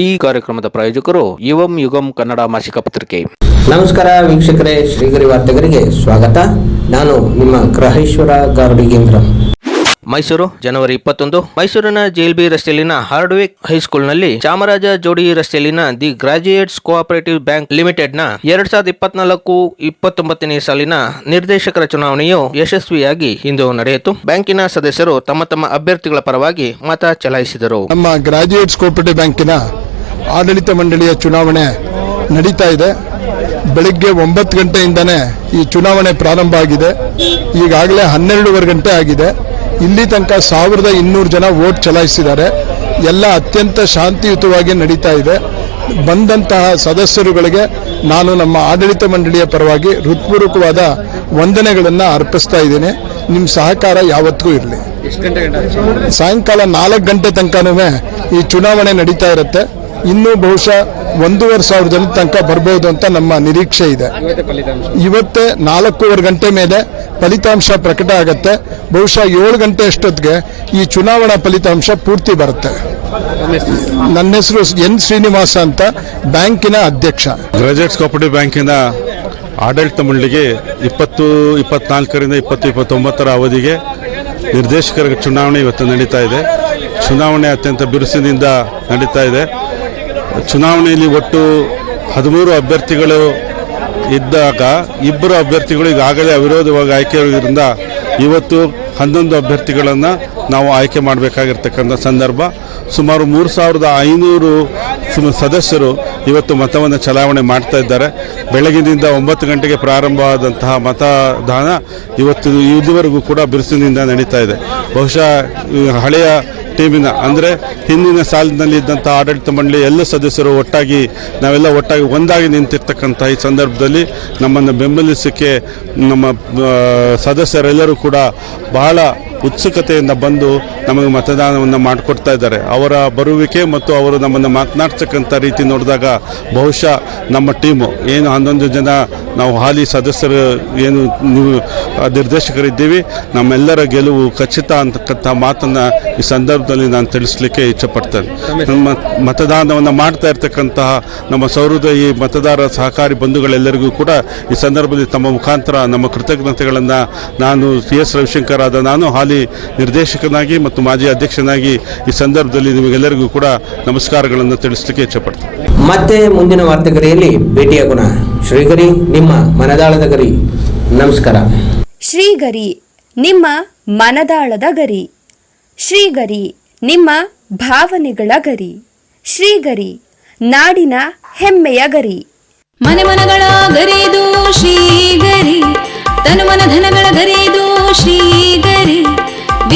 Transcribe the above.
ಈ ಕಾರ್ಯಕ್ರಮದ ಪ್ರಾಯೋಜಕರು ಯುವಂ ಯುಗಂ ಕನ್ನಡ ಮಾಸಿಕ ಪತ್ರಿಕೆ. ನಮಸ್ಕಾರ ವೀಕ್ಷಕರೇ ಶ್ರೀಗರಿ ವಾರ್ತೆಗರಿಗೆ ಸ್ವಾಗತ. ನಾನು ನಿಮ್ಮ ಗ್ರಹೇಶ್ವರ ಗಾರ್ಡಿಗೇಂದ್ರ. ಮೈಸೂರು ಜನವರಿ ಇಪ್ಪತ್ತೊಂದು. ಮೈಸೂರಿನ ಜೆಎಲ್ಬಿ ರಸ್ತೆಯಲ್ಲಿನ ಹಾರ್ಡ್ವಿಕ್ ಹೈಸ್ಕೂಲ್ನಲ್ಲಿ ಚಾಮರಾಜ ಜೋಡಿ ರಸ್ತೆಯಲ್ಲಿನ ದಿ ಗ್ರಾಜುಯೇಟ್ಸ್ ಕೋಆಪರೇಟಿವ್ ಬ್ಯಾಂಕ್ ಲಿಮಿಟೆಡ್ನ ಎರಡ್ ಸಾವಿರದ ಇಪ್ಪತ್ನಾಲ್ಕು ಇಪ್ಪತ್ತೊಂಬತ್ತನೇ ಸಾಲಿನ ನಿರ್ದೇಶಕರ ಚುನಾವಣೆಯು ಯಶಸ್ವಿಯಾಗಿ ಇಂದು ನಡೆಯಿತು. ಬ್ಯಾಂಕಿನ ಸದಸ್ಯರು ತಮ್ಮ ತಮ್ಮ ಅಭ್ಯರ್ಥಿಗಳ ಪರವಾಗಿ ಮತ ಚಲಾಯಿಸಿದರು. ನಮ್ಮ ಗ್ರಾಜ್ಯುಯೇಟ್ಸ್ ಕೋಆಪರೇಟಿವ್ ಬ್ಯಾಂಕಿನ ಆಡಳಿತ ಮಂಡಳಿಯ ಚುನಾವಣೆ ನಡೀತಾ ಇದೆ. ಬೆಳಿಗ್ಗೆ ಒಂಬತ್ತು ಗಂಟೆಯಿಂದನೇ ಈ ಚುನಾವಣೆ ಪ್ರಾರಂಭ ಆಗಿದೆ. ಈಗಾಗಲೇ ಹನ್ನೆರಡೂವರೆ ಗಂಟೆ ಆಗಿದೆ. ಇಲ್ಲಿ ತನಕ ಸಾವಿರದ ಇನ್ನೂರು ಜನ ವೋಟ್ ಚಲಾಯಿಸಿದ್ದಾರೆ. ಎಲ್ಲ ಅತ್ಯಂತ ಶಾಂತಿಯುತವಾಗಿ ನಡೀತಾ ಇದೆ. ಬಂದಂತಹ ಸದಸ್ಯರುಗಳಿಗೆ ನಾನು ನಮ್ಮ ಆಡಳಿತ ಮಂಡಳಿಯ ಪರವಾಗಿ ಹೃತ್ಪೂರ್ವಕವಾದ ವಂದನೆಗಳನ್ನು ಅರ್ಪಿಸ್ತಾ ಇದ್ದೇನೆ. ನಿಮ್ಮ ಸಹಕಾರ ಯಾವತ್ತಿಗೂ ಇರಲಿ. ಸಾಯಂಕಾಲ ನಾಲ್ಕು ಗಂಟೆ ತನಕನೂ ಈ ಚುನಾವಣೆ ನಡೀತಾ ಇರುತ್ತೆ. ಇನ್ನೂ ಬಹುಶಃ ಒಂದೂವರೆ ಸಾವಿರದಲ್ಲಿ ಜನ ತನಕ ಬರ್ಬೋದು ಅಂತ ನಮ್ಮ ನಿರೀಕ್ಷೆ ಇದೆ. ಇವತ್ತೇ ನಾಲ್ಕೂವರೆ ಗಂಟೆ ಮೇಲೆ ಫಲಿತಾಂಶ ಪ್ರಕಟ ಆಗುತ್ತೆ. ಬಹುಶಃ ಏಳು ಗಂಟೆ ಅಷ್ಟೊತ್ತಿಗೆ ಈ ಚುನಾವಣಾ ಫಲಿತಾಂಶ ಪೂರ್ತಿ ಬರುತ್ತೆ. ನನ್ನ ಹೆಸರು ಎನ್ ಶ್ರೀನಿವಾಸ ಅಂತ ಬ್ಯಾಂಕಿನ ಅಧ್ಯಕ್ಷ. ಗ್ರಾಜುಯೇಟ್ಸ್ ಕೋಪರೇಟಿವ್ ಬ್ಯಾಂಕಿನ ಆಡಳಿತ ಮಂಡಳಿಗೆ ಇಪ್ಪತ್ತು ಇಪ್ಪತ್ನಾಲ್ಕರಿಂದ ಇಪ್ಪತ್ತು ಇಪ್ಪತ್ತೊಂಬತ್ತರ ಅವಧಿಗೆ ನಿರ್ದೇಶಕರ ಚುನಾವಣೆ ಇವತ್ತು ನಡೀತಾ ಇದೆ. ಚುನಾವಣೆ ಅತ್ಯಂತ ಬಿರುಸಿನಿಂದ ನಡೀತಾ ಇದೆ. ಚುನಾವಣೆಯಲ್ಲಿ ಒಟ್ಟು ಹದಿಮೂರು ಅಭ್ಯರ್ಥಿಗಳು ಇದ್ದಾಗ ಇಬ್ಬರು ಅಭ್ಯರ್ಥಿಗಳು ಈಗಾಗಲೇ ಅವಿರೋಧವಾಗಿ ಆಯ್ಕೆಯಾಗಿರೋದ್ರಿಂದ ಇವತ್ತು ಹನ್ನೊಂದು ಅಭ್ಯರ್ಥಿಗಳನ್ನು ನಾವು ಆಯ್ಕೆ ಮಾಡಬೇಕಾಗಿರ್ತಕ್ಕಂಥ ಸಂದರ್ಭ. ಸುಮಾರು ಮೂರು ಸಾವಿರದ ಐನೂರು ಸದಸ್ಯರು ಇವತ್ತು ಮತವನ್ನು ಚಲಾವಣೆ ಮಾಡ್ತಾ ಇದ್ದಾರೆ. ಬೆಳಗಿನಿಂದ ಒಂಬತ್ತು ಗಂಟೆಗೆ ಪ್ರಾರಂಭವಾದಂತಹ ಮತದಾನ ಇವತ್ತು ಇದುವರೆಗೂ ಕೂಡ ಬಿರುಸಿನಿಂದ ನಡೀತಾ ಇದೆ. ಬಹುಶಃ, ಹಳೆಯ ಟೀಮಿನ ಅಂದರೆ ಹಿಂದಿನ ಸಾಲಿನಲ್ಲಿ ಇದ್ದಂಥ ಆಡಳಿತ ಮಂಡಳಿ ಎಲ್ಲ ಸದಸ್ಯರು ಒಟ್ಟಾಗಿ ನಾವೆಲ್ಲ ಒಟ್ಟಾಗಿ ಒಂದಾಗಿ ನಿಂತಿರ್ತಕ್ಕಂಥ ಈ ಸಂದರ್ಭದಲ್ಲಿ ನಮ್ಮನ್ನು ಬೆಂಬಲಿಸಕ್ಕೆ ನಮ್ಮ ಸದಸ್ಯರೆಲ್ಲರೂ ಕೂಡ ಬಹಳ ಉತ್ಸುಕತೆಯಿಂದ ಬಂದು ನಮಗೆ ಮತದಾನವನ್ನು ಮಾಡಿಕೊಡ್ತಾ ಇದ್ದಾರೆ. ಅವರ ಬರುವಿಕೆ ಮತ್ತು ಅವರು ನಮ್ಮನ್ನು ಮಾತನಾಡ್ತಕ್ಕಂಥ ರೀತಿ ನೋಡಿದಾಗ ಬಹುಶಃ ನಮ್ಮ ಟೀಮು ಏನು ಹನ್ನೊಂದು ಜನ ನಾವು ಹಾಲಿ ಸದಸ್ಯರು ಏನು ನಿರ್ದೇಶಕರಿದ್ದೀವಿ. ನಮ್ಮೆಲ್ಲರ ಗೆಲುವು ಖಚಿತ ಅಂತಕ್ಕಂಥ ಮಾತನ್ನು ಈ ಸಂದರ್ಭದಲ್ಲಿ ನಾನು ತಿಳಿಸ್ಲಿಕ್ಕೆ ಇಚ್ಛಪಡ್ತೇನೆ. ನಮ್ಮ ಮತದಾನವನ್ನು ಮಾಡ್ತಾ ಇರ್ತಕ್ಕಂತಹ ನಮ್ಮ ಸೌಹೃದ ಈ ಮತದಾರ ಸಹಕಾರಿ ಬಂಧುಗಳೆಲ್ಲರಿಗೂ ಕೂಡ ಈ ಸಂದರ್ಭದಲ್ಲಿ ತಮ್ಮ ಮುಖಾಂತರ ನಮ್ಮ ಕೃತಜ್ಞತೆಗಳನ್ನು ನಾನು ಸಿ ಎಸ್ ರವಿಶಂಕರ್ ಆದ ನಾನು ಹಾಲಿ ನಿರ್ದೇಶಕನಾಗಿ ಮತ್ತು ಮಾಜಿ ಅಧ್ಯಕ್ಷನಾಗಿ ಈ ಸಂದರ್ಭದಲ್ಲಿ ನಿಮಗೆಲ್ಲರಿಗೂ ಕೂಡ ನಮಸ್ಕಾರಗಳನ್ನು ತಿಳಿಸಲಿಕ್ಕೆ ಇಚ್ಛಪಡ್ತೇನೆ. ಮತ್ತೆ ಮುಂದಿನ ವಾರ್ತೆಗರಿಯಲ್ಲಿ ಭೇಟಿಯಾಗೋಣ ಶ್ರೀಗರಿ ನಿಮ್ಮ ಮನದಾಳದ ಗರಿ. ನಮಸ್ಕಾರ. ಶ್ರೀಗರಿ ನಿಮ್ಮ ಮನದಾಳದ ಗರಿ. ಶ್ರೀಗರಿ ನಿಮ್ಮ ಭಾವನೆಗಳ ಗರಿ. ಶ್ರೀಗರಿ ನಾಡಿನ ಹೆಮ್ಮೆಯ ಗರಿ. ಮನೆ ಮನಗಳ ಗರಿದು